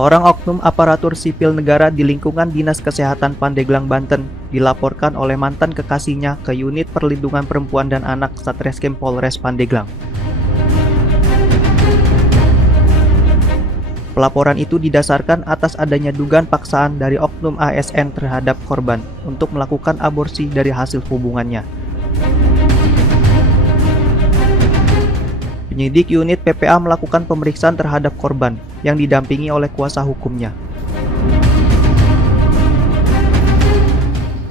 Seorang oknum aparatur sipil negara di lingkungan Dinas Kesehatan Pandeglang, Banten, dilaporkan oleh mantan kekasihnya ke Unit Perlindungan Perempuan dan Anak Satreskrim Polres Pandeglang. Pelaporan itu didasarkan atas adanya dugaan paksaan dari oknum ASN terhadap korban untuk melakukan aborsi dari hasil hubungannya. Penyidik unit PPA melakukan pemeriksaan terhadap korban yang didampingi oleh kuasa hukumnya.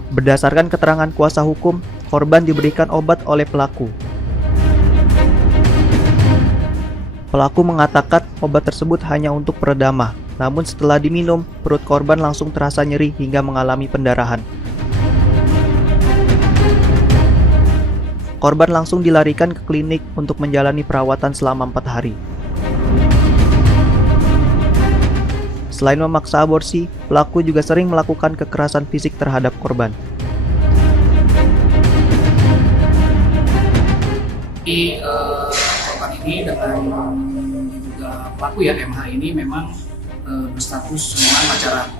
Berdasarkan keterangan kuasa hukum, korban diberikan obat oleh pelaku. Pelaku mengatakan obat tersebut hanya untuk peredama, namun setelah diminum, perut korban langsung terasa nyeri hingga mengalami pendarahan. Korban langsung dilarikan ke klinik untuk menjalani perawatan selama 4 hari. Selain memaksa aborsi, pelaku juga sering melakukan kekerasan fisik terhadap korban. Korban ini dengan juga pelaku ya MH ini memang berstatus hubungan pacaran.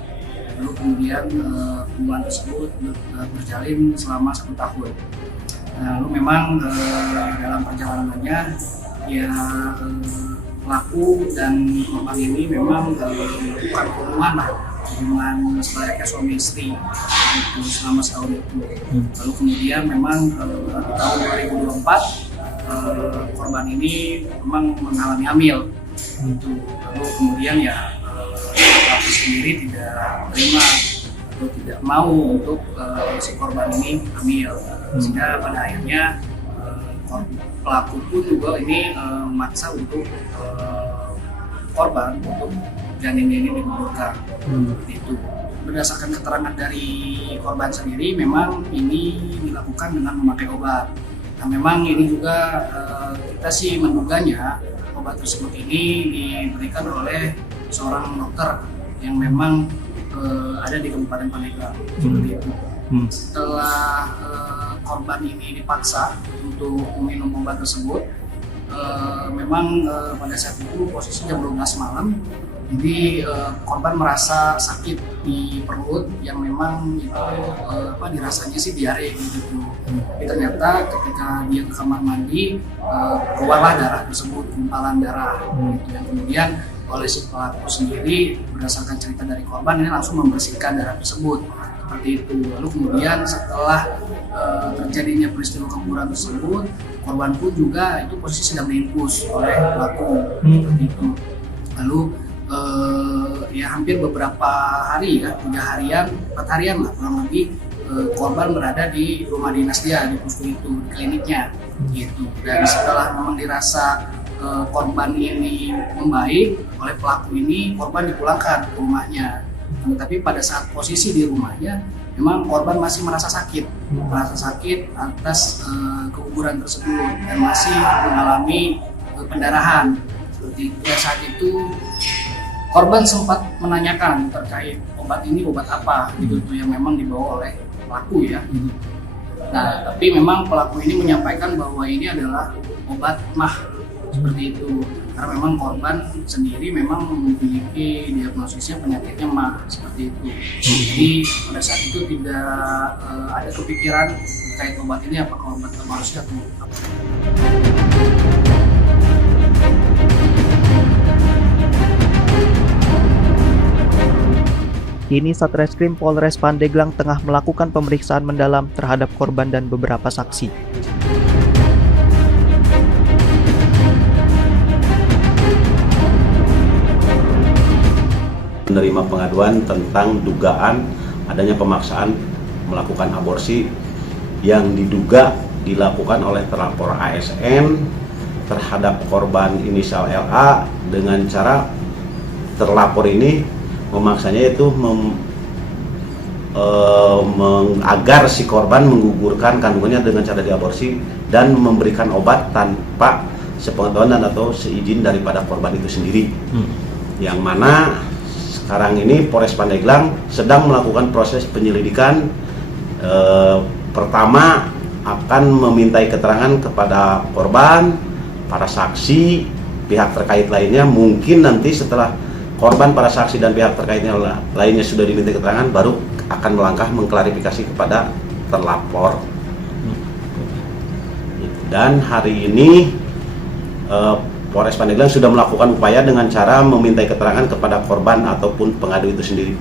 Lalu kemudian hubungan tersebut berjalin selama 1 tahun. Lalu memang dalam perjalanannya ya pelaku dan korban ini memang bukan hubungan sebaliknya suami istri itu selama setahun itu. Lalu kemudian memang di tahun 2024 korban ini memang mengalami hamil. Lalu kemudian ya pelaku sendiri tidak terima atau tidak mau untuk si korban ini hamil, sehingga pada akhirnya pelaku pun juga ini memaksa untuk korban untuk janinnya ini digugurkan. Itu berdasarkan keterangan dari korban sendiri, memang ini dilakukan dengan memakai obat. Nah, memang ini juga kita sih menduganya obat tersebut ini diberikan oleh seorang dokter yang memang ada di Kabupaten Pandeglang. Seperti itu. Setelah korban ini dipaksa untuk meminum obat tersebut, memang pada saat itu posisi jam 12 malam, jadi korban merasa sakit di perut yang memang itu dirasanya sih diare gitu. Tapi ternyata ketika dia ke kamar mandi, keluarlah darah tersebut, gumpalan darah gitu, yang kemudian oleh si pelaku sendiri berdasarkan cerita dari korban ini langsung membersihkan darah tersebut seperti itu. Lalu kemudian setelah terjadinya peristiwa keguguran tersebut, korban pun juga itu posisi sedang diinfus oleh pelaku seperti itu. Lalu ya hampir beberapa hari ya, 3 harian, 4 harian lah kurang lebih, korban berada di rumah dinas dia di puskes itu, di kliniknya gitu. Dan setelah memang dirasa korban ini membaik oleh pelaku ini, korban dipulangkan ke rumahnya. Tapi pada saat posisi di rumahnya, memang korban masih merasa sakit atas keguguran tersebut dan masih mengalami pendarahan. Seperti itu. Saat itu korban sempat menanyakan terkait obat ini obat apa gitu tuh yang memang dibawa oleh pelaku ya. Nah, tapi memang pelaku ini menyampaikan bahwa ini adalah obat mah seperti itu, karena memang korban sendiri memang memiliki diagnosisnya penyakitnya mah seperti itu. Jadi pada saat itu tidak ada kepikiran terkait obat ini apakah obat manusia atau apa. Kini Satreskrim Polres Pandeglang tengah melakukan pemeriksaan mendalam terhadap korban dan beberapa saksi. Menerima pengaduan tentang dugaan adanya pemaksaan melakukan aborsi yang diduga dilakukan oleh terlapor ASN terhadap korban inisial LA dengan cara terlapor ini memaksanya itu agar si korban menggugurkan kandungannya dengan cara diaborsi dan memberikan obat tanpa sepengetahuan dan atau seizin daripada korban itu sendiri. Yang mana sekarang ini Polres Pandeglang sedang melakukan proses penyelidikan. Pertama akan memintai keterangan kepada korban, para saksi, pihak terkait lainnya. Mungkin nanti setelah korban, para saksi dan pihak terkaitnya lainnya sudah diminta keterangan, baru akan melangkah mengklarifikasi kepada terlapor. Dan hari ini Polres Pandeglang sudah melakukan upaya dengan cara memintai keterangan kepada korban ataupun pengadu itu sendiri.